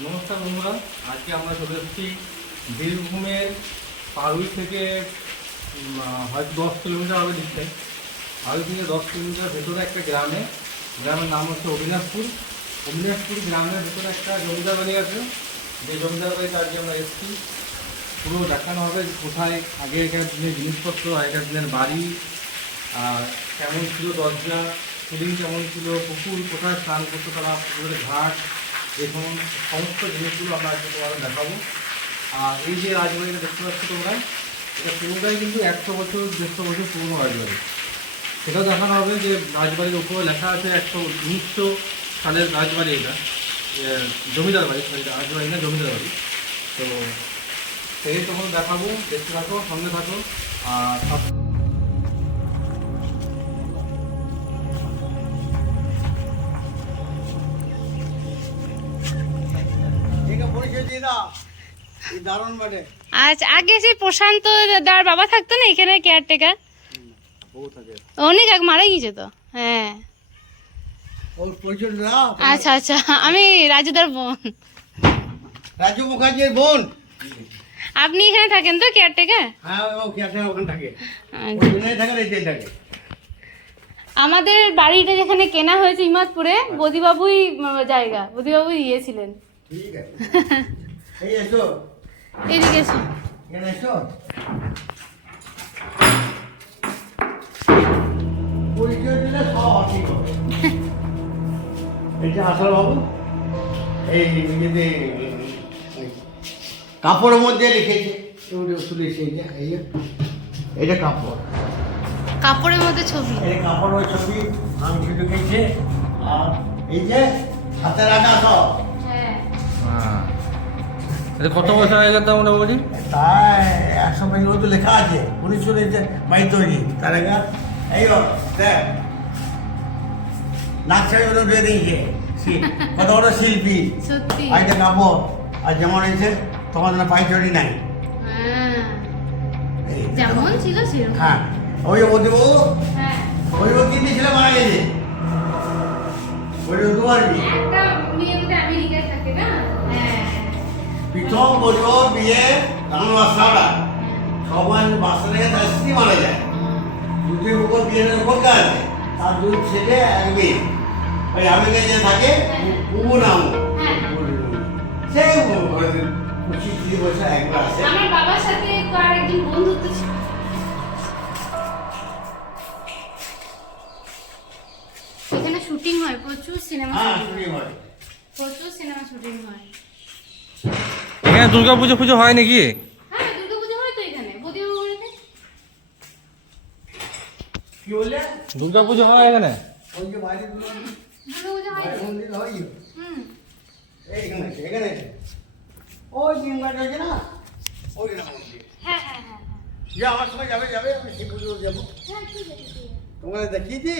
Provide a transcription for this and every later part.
নমস্কার বন্ধুরা, আজকে আমরা চলে এসেছি বীরভূমের পারুই থেকে হয়তো 10 কিলোমিটার হবে দিচ্ছে। পারুই থেকে 10 কিলোমিটার ভেতরে একটা গ্রামের নাম হচ্ছে অবিনাশপুর। অবিনাশপুর গ্রামের ভেতরে একটা জমিদার বাড়ি আছে, যে জমিদার বাড়িতে আজকে আমরা এসেছি। পুরো দেখানো হবে যে কোথায় আগেকার দিনের জিনিসপত্র, আগেকার দিনের বাড়ি, কেমন ছিল দরজা, সিলিং কেমন ছিল, পুকুর কোথায় স্নান করতো তারা, পুকুরের ঘাট, দেখুন সমস্ত জিনিসগুলো আমরা আজকে তোমাদের দেখাবো। আর এই যে রাজবাড়িটা দেখতে পাচ্ছ তোমরা, এটা পুরোটাই কিন্তু 100 বছর 150 বছর পুরনো রাজবাড়ি। সেটাও দেখানো হবে যে রাজবাড়ির উপরে লেখা আছে 1900 সালের রাজবাড়ি, এটা জমিদার বাড়ি, সরি রাজবাড়ি না জমিদার বাড়ি। তো সেই তখন দেখাবো, দেখতে থাকো, সঙ্গে থাকো। আর আচ্ছা, আগে সেই প্রশান্ত দাদার বাবা থাকতো না এখানে কেয়ারটেকার, অনেক আগে মারা গিয়েছে তো। হ্যাঁ আচ্ছা আচ্ছা, আমি রাজুদার বোন। রাজু মুখার্জির বোন। আপনি এখানে থাকেন তো কেয়ারটেকার? হ্যাঁ, ও কেয়ারটেকার ওখানে থাকে। আচ্ছা। ওখানে থাকে, এইটাই থাকে। আমাদের বাড়িটা যেখানে কেনা হয়েছে ইমাদপুরে, বদিবাবুই জায়গা, বদিবাবুই দিয়েছিলেন। ঠিক আছে, এই এসো, এদিকে এসো। এখানে এসো। পরিচয় দিলে সব ঠিক হবে। এটা আসল বাবু, এই যদি কাপড়ের মধ্যে লিখেছে, এইটা কাপড়, কাপড়ের মধ্যে ছবি, এই কাপড়ের ছবি আমি লিখেছে। আর এই যে হাতে রাখা সব, কত বছর হয়ে গেছে মোটামুটি? তাই 100 পেজের তো লেখা আছে 1900 বাড়ি তৈরি। তার আগে এই দেখ নাকশাই ওটা দিয়ে দিয়েছে, কত বড় শিল্পী। সত্যি। আর এটা কাপড়, আর যেমন হয়েছে তোমার জন্য পাইচড়ি নাই। হ্যাঁ, এই যেমন ছিল সেরকম। হ্যাঁ, ওই বদিবাবু, হ্যাঁ, ওই তিনটি ছেলে মারা গেছে, ওই তোমার একটা মেয়ে বোধহয় আমেরিকায় থাকে না? হ্যাঁ। প্রথম বদিবাবুর বিয়ে রান বাসাটা সবাই বাসা থেকে তার স্ত্রী মারা যায়। দুটি বুকর বিয়ের কলকা আছে, তার দুই ছেলে এক মেয়ে। ওই আমেরিকায় যে থাকে কুমু নাম, সেই 25-30 বছর একবার আসে। আমার বাবার সাথে আর একদিন বন্ধুত্ব ছিল। এখানে শুটিং হয়, প্রচুর সিনেমা হ্যাঁ, শুটিং শুনি হয়, বলে। প্রচুর সিনেমা শুটিং হয়। এখানে দুর্গা পুজো পুজো হয় নাকি? হ্যাঁ, দুর্গাপূজা হয় তো এখানে বদিবাবু বাড়িতে। কি বললে? দুর্গা পুজো হয় এখানে? ওই যে বাইরে দুর্গাপূজা হয় তো? মন্দির হয়, হুম। এইখানে আছে, এখানে আছে। ওই নিম গাছ আছে না, ওই না মন্দির। হ্যাঁ হ্যাঁ হ্যাঁ হ্যাঁ। যে আমার সময় যাবে যাবে, আমি সেই পুজো যাবো। হ্যাঁ, ঠিক আছে, ঠিক আছে। তোমাকে দেখিয়েছি,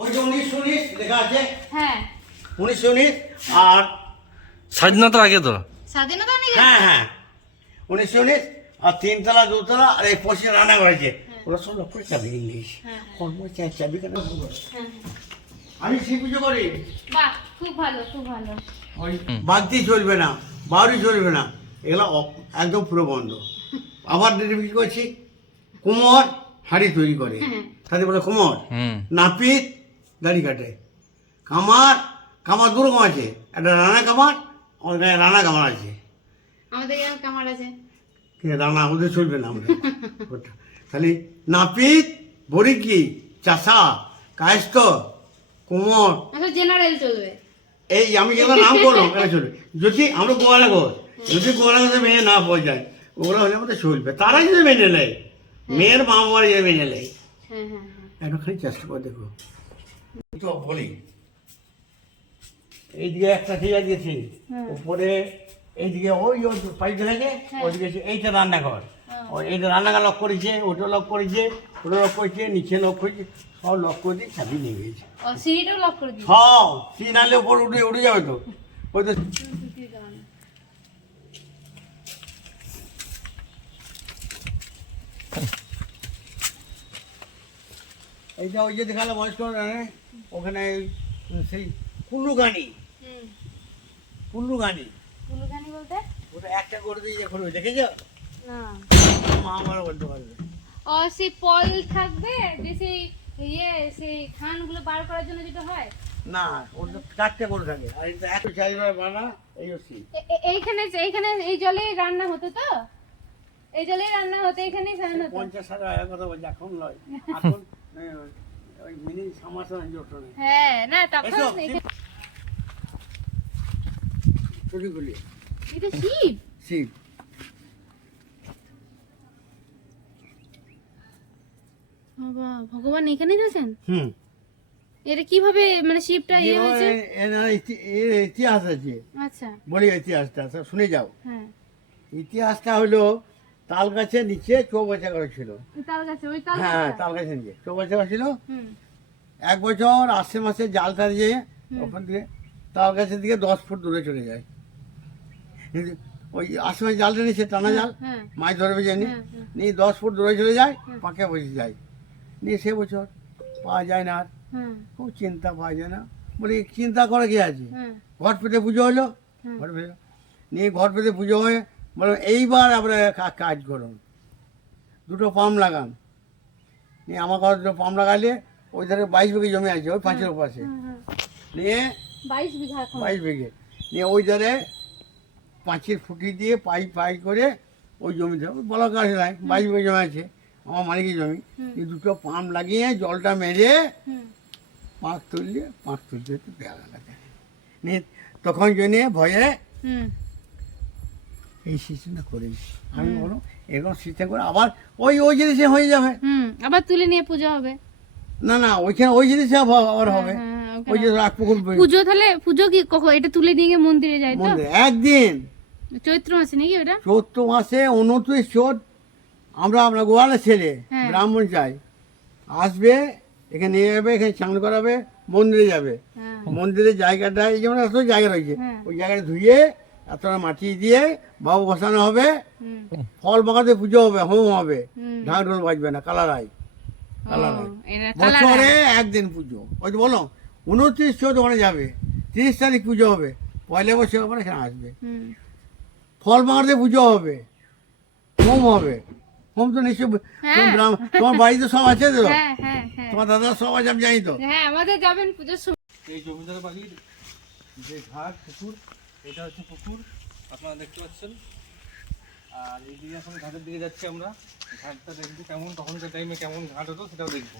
ওই যে 1919 লেখা আছে, হ্যাঁ, 1919। আর স্বাধীনতার আগে তো? স্বাধীনতা নেই। হ্যাঁ হ্যাঁ, 1919। আর 3তলা 2তলা আর এই পশ্চিম রান্না করেছে, ওরা সব লক্ষ করে চাবি নিয়েছে। হ্যাঁ, চাবি কেন? হ্যাঁ। আমি শিব পুজো করি। বাহ, খুব ভালো, খুব ভালো। ওই বালতি চলবে না, বাউরি চলবে না, এগুলো একদম পুরো বন্ধ। আবার ডেলিভারি করছি, কুমোর হাড়ি তৈরি করে, তাতে বলে কুমোর। নাপিত দাড়ি কাটে, কামার দুরকম আছে, একটা রানা কামার, আমাদের গায়ে রানা কামার আছে। আমাদের এখানে কামার আছে। রানা ওদের চলবে না আমাদের ওটা। খালি নাপিত, বরিকি, চাষা, কায়স্ত, কুমোর, এখন জেনারেল চলবে। এই আমি যেগুলো নাম করলাম এটা চলবে। যদি আমরা গোয়ালা ঘর, যদি গোয়ালা ঘরে মেয়ে না পাওয়া যায়, ওগুলো হলে আমাদের চলবে। তারাই যদি মেনে নেয়, মেয়ের মা বাবা যদি মেনে নেয়, হ্যাঁ হ্যাঁ হ্যাঁ। একটু খালি চেষ্টা করে দেখো। তো বলি, এইদিকে একটা ঠিক দিয়েছি, উপরে এইদিকে ওই পাইপ লাগে, ওইদিকে এইটা রান্নাঘর, ওই এইটা রান্নাঘর লক করেছে, ওটা লক করেছে, ওটা লক করেছে, নিচে লক করেছে, সব লক করে দিয়ে চাবি নিয়ে গেছে। ও, সিঁড়িটাও লক করে দিই। সব সিন আনলে উপর উঠে যাবে তো। ওই তো এইটা ওই যে দেখালে বয়স্ক ওখানে সেই কুল্লুগানি হুম কুল্লুগানি কুলুগানি বলতে ওটা একটা করে দিয়ে যে করবে দেখেছো? না মা আমারও বলতে পারবে। ও সেই পল থাকবে যে সেই সেই খানগুলো বার করার জন্য যেটা হয় না ওটা 4টে করে থাকে আর এটা এত চাইবার বানা এই হচ্ছে এইখানে এইখানে এই জলেই রান্না হতো তো এই জলেই রান্না হতো এখানেই স্নান হতো 50 টাকা কথা বলছি এখন নয় এখন ওই মিনি সামাসন জোট নেই হ্যাঁ না তখন এসো, এখানে- ছুটিগুলি এটা শিব শিব বাবা ভগবান এখানেই আছেন হুম এটা কিভাবে মানে শিবটা ইয়ে হয়েছে এর ইতিহাস আছে আচ্ছা বলি ইতিহাসটা সব শুনে যাও। হ্যাঁ ইতিহাসটা হলো তাল গাছের নিচে চৌবাচ্চা করা ছিল। তাল গাছে ওই তাল হ্যাঁ গাছটা? তাল গাছের নিচে চৌবাচ্চা করা ছিল। হুম এক বছর আশ্বিন মাসে জালটা দিয়ে ওখান থেকে তাল গাছের দিকে 10 ফুট দূরে চলে যায়। কিন্তু ওই আশ্বিন মাসে জালটা নিচে টানা জাল হ্যাঁ মাছ ধরবে জানি হ্যাঁ, হ্যাঁ। নিয়ে 10 ফুট দূরে চলে যায় পাঁকে বসে যায় নিয়ে সে বছর পাওয়া যায় না আর হ্যাঁ খুব চিন্তা পাওয়া যায় না বলি চিন্তা করে কি আছে হ্যাঁ ঘর পেতে পুজো হলো হুম। ঘর পেতে নিয়ে ঘর পেতে পুজো হয়ে বলো এইবার আমরা কাজ করুন 2টো পাম্প লাগান নিয়ে আমার ঘর 2টো পাম্প লাগালে ওই ধারে 22 বিঘে জমি আছে ওই পাঁচের পাশে হুম, হুম। নিয়ে 22 বিঘা এখন 22 বিঘে নিয়ে ওই ধারে পাঁচিল ফুটি দিয়ে পাইপ করে ওই জমিতে বলা গাছ নাই 22 বিঘে জমি আছে আমার মালিকের জমি এই 2টো পাম্প লাগিয়ে জলটা মেরে হুম পাঁক তুলতে বেড়া লাগে নিয়ে তখন জন্যে ভয়ে হুম এই সিস্টেমটা করেছি আমি বলো এরকম সিস্টেম করে আবার ওই জিনিসে হয়ে যাবে হুম আবার তুলে নিয়ে পূজা হবে না ওইখানে ওই জিনিসে আবার হবে হ্যাঁ, ওখানে ওই যে রাগ পুকুর পুজো তাহলে পুজো কি কখন এটা তুলে নিয়ে গিয়ে মন্দিরে যায় তো মন্দিরে একদিন চৈত্র মাসে নাকি ওটা চৈত্র মাসে 29 চোদ্দ আমরা গোয়ালের ছেলে হ্যাঁ। ব্রাহ্মণ চাই আসবে এখানে নিয়ে যাবে এখানে চান করাবে মন্দিরে যাবে হ্যাঁ মন্দিরের জায়গাটা এই যেমন এত জায়গা রয়েছে হ্যাঁ। ওই জায়গাটা ধুয়ে এতটা মাটি দিয়ে বাবু বসানো হবে হুম ফল বাগাতে পুজো হবে হোম হবে হুম। ঢাক ঢোল বাজবে না কালারাই কালারাই ও, এটা কালার বছরে একদিন পুজো ওই তো বলো 29 চোদ্দ ওখানে যাবে 30 তারিখ পুজো হবে পয়লা বছর আবার এখানে আসবে হুম ফল বাগাতে পুজো হবে হোম হবে হোম তো নিশ্চয় হ্যাঁ। তোমার বাড়িতে সব আছে তো হ্যাঁ হ্যাঁ হ্যাঁ তোমার দাদা সব আছে আমি জানি তো হ্যাঁ আমাদের যাবেন পুজোর সময় এই জমিদার বাড়ির যে ঘাট পুকুর এটা হচ্ছে পুকুর আপনারা দেখতে পাচ্ছেন আর এইদিকে এখন ঘাটের দিকে যাচ্ছি আমরা ঘাটটা দেখবো কেমন তখনকার টাইমে কেমন ঘাট হতো সেটাও দেখবো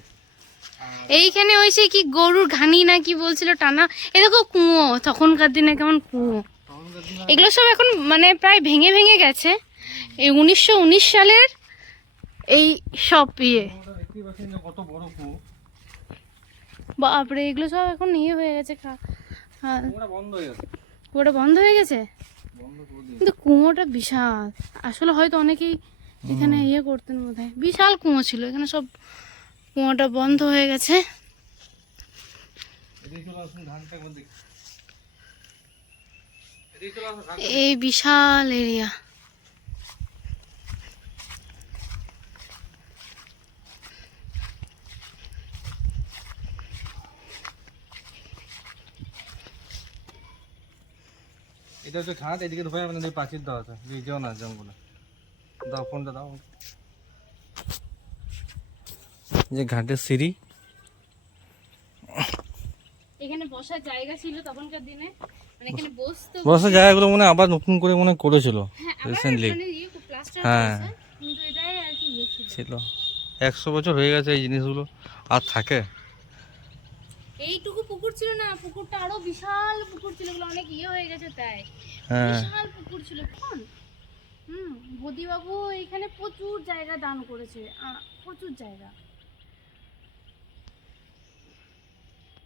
এইখানে ওই সে কি গরুর ঘানি না কি বলছিল টানা এ দেখো কুয়ো তখনকার দিনে কেমন কুয়ো তখনকার দিনে এগুলো সব এখন মানে প্রায় ভেঙে ভেঙে গেছে এই 1919 সালের এই সব ইয়ে আমরা দেখতেই পাচ্ছেন যে কত বড় কুয়ো বাপরে এগুলো সব এখন ইয়ে হয়ে গেছে হ্যাঁ কুয়োটা বন্ধ হয়ে গেছে কুয়োটা বন্ধ হয়ে গেছে বন্ধ করে দিয়ে কিন্তু কুয়োটা বিশাল আসলে হয়তো অনেকেই এখানে ইয়ে করতেন বোধহয় বিশাল কুয়ো ছিল এখানে সব কুয়োটা বন্ধ হয়ে গেছে এদিকে চলে আসুন ঘাটটা একবার দেখি এদিকে চলে আসুন ঘাট এই বিশাল এরিয়া এটা হচ্ছে ঘাট এদিকে ঢোকা যাবে না এই প্রাচীর দেওয়া আছে এই যেও না জঙ্গলে দাও ফোনটা দাও যে ঘাটের সিঁড়ি এখানে বসার জায়গা ছিল তখনকার দিনে মানে এখানে বসতো বসার জায়গাগুলো মনে হয় আবার নতুন করে মনে হয় করেছিল হ্যাঁ আবার রিসেন্টলি মানে ইয়ে প্লাস্টার হ্যাঁ। করেছে কিন্তু এটাই আর কি ইয়ে ছিল ছিল 100 বছর হয়ে গেছে এই জিনিসগুলো আর থাকে এইটুকু পুকুর ছিল না পুকুরটা আরো বিশাল পুকুর ছিল এগুলো অনেক ইয়ে হয়ে গেছে তাই হ্যাঁ বিশাল পুকুর ছিল কোন বদিবাবু এখানে প্রচুর জায়গা দান করেছে প্রচুর জায়গা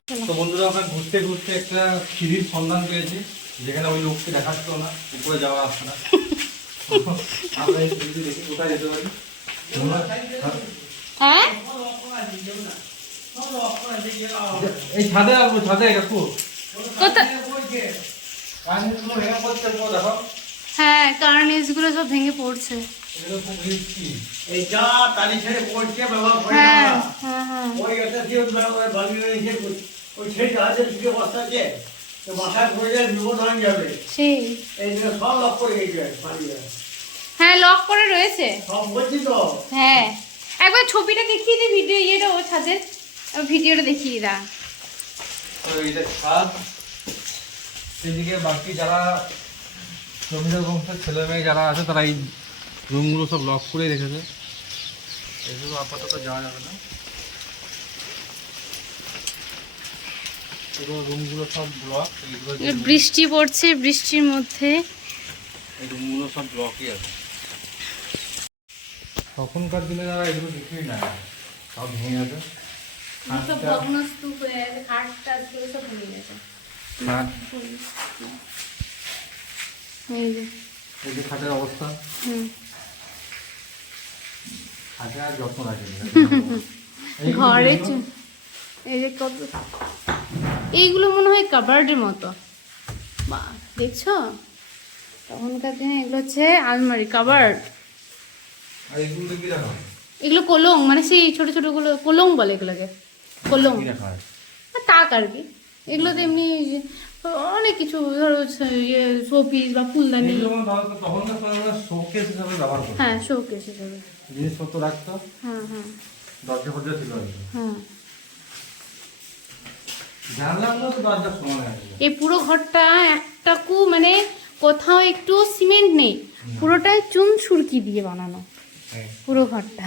তো বন্ধুরা আমরা ঘুরতে ঘুরতে একটা সিঁড়ির সন্ধান পেয়েছি যেখানে ওই লোককে দেখাচ্ছ না উপরে যাওয়া আসছে না আমরা এই সিঁড়িটি দেখি কোথায় যেতে পারি হ্যাঁ এই ছাদে আসবো ছাদে কাকু কোথা কাহিনীগুলো ভেঙে পড়ছে পুরো দেখো হ্যাঁ কার্নিস গুলো সব ভেঙে পড়ছে এগুলো খুব রিস্কি এইটা তালি ছেড়ে পড়ছে ব্যবহার করে হ্যাঁ না হ্যাঁ হ্যাঁ ওই একটা দিয়ে ব্যবহার বালি এসে ওই সেই জাহাজের ছিটে বস্তা আছে তো মাথায় পড়ে যায় বিপদ হয়ে যাবে সেই এই জন্য সব লক করে গেছে পানি হ্যাঁ লক করে রয়েছে সব বলছি তো হ্যাঁ একবার ছবিটা দেখিয়ে দিই ভিডিও ইয়েটা ও ছাদের ভিডিওটা দেখিয়ে দা তো এইটা ছাদ, এদিকে বাকি যারা জমিদার বংশের ছেলে মেয়ে যারা আছে তারা এই রুমগুলো সব লক করে রেখেছে, এগুলো আপাতত যাওয়া যাবে না। এগুলো রুমগুলো সব ব্লক, বৃষ্টি পড়ছে, বৃষ্টির মধ্যে এই রুমগুলো সব ব্লকই আছে। তখনকার দিনে যারা এগুলো কিছুই না, সব ভেঙে গেছে। সব ভগ্নস্তূপ হয়ে গেছে, খাটটা সব ভেঙে গেছে। খাট, এই যে এই যে খাটের অবস্থা, হুম খাটে আর যত্ন রাখেনি। ঘরে এই যে কত, এইগুলো মনে হয় কাবার্ডের মতো, বা দেখছো তখনকার দিনে এগুলো হচ্ছে আলমারি কাবার্ড। আর এগুলো কি রাখা হয়? এগুলো কলং, মানে সেই ছোট ছোট গুলো কলং বলে এগুলোকে, কলং কি রাখা হয়? তাক আর কি। এগুলো তো এমনি অনেক কিছু, ধরো ইয়ে শোপিস বা ফুলদানি, এগুলো তখনকার সময় শোকেস হিসাবে ব্যবহার করতো, হ্যাঁ শোকেস হিসেবে, জিনিসপত্র রাখতো, হ্যাঁ হ্যাঁ দরজা ফরজা ছিল আর কি। হ্যাঁ। জানলাগুলো তো দরজা সমান আছে। এই পুরো ঘরটা একটাকু মানে কোথাও একটু সিমেন্ট নেই, পুরোটাই চুন সুরকি দিয়ে বানানো হ্যাঁ। পুরো ঘরটা।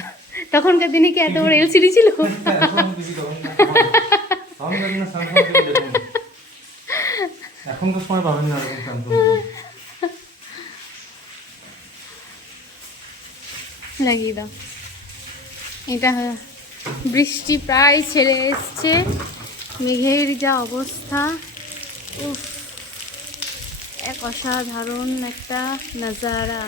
তখনকার দিনে কি এত বড় এলসিডি ছিল? এখন তো সময় পাবেন না এরকম স্যামসাং। লাগিয়ে দাও। এটা বৃষ্টি প্রায় ছেড়ে এসছে, মেঘের যা অবস্থা, উফ এক অসাধারণ একটা নজারা।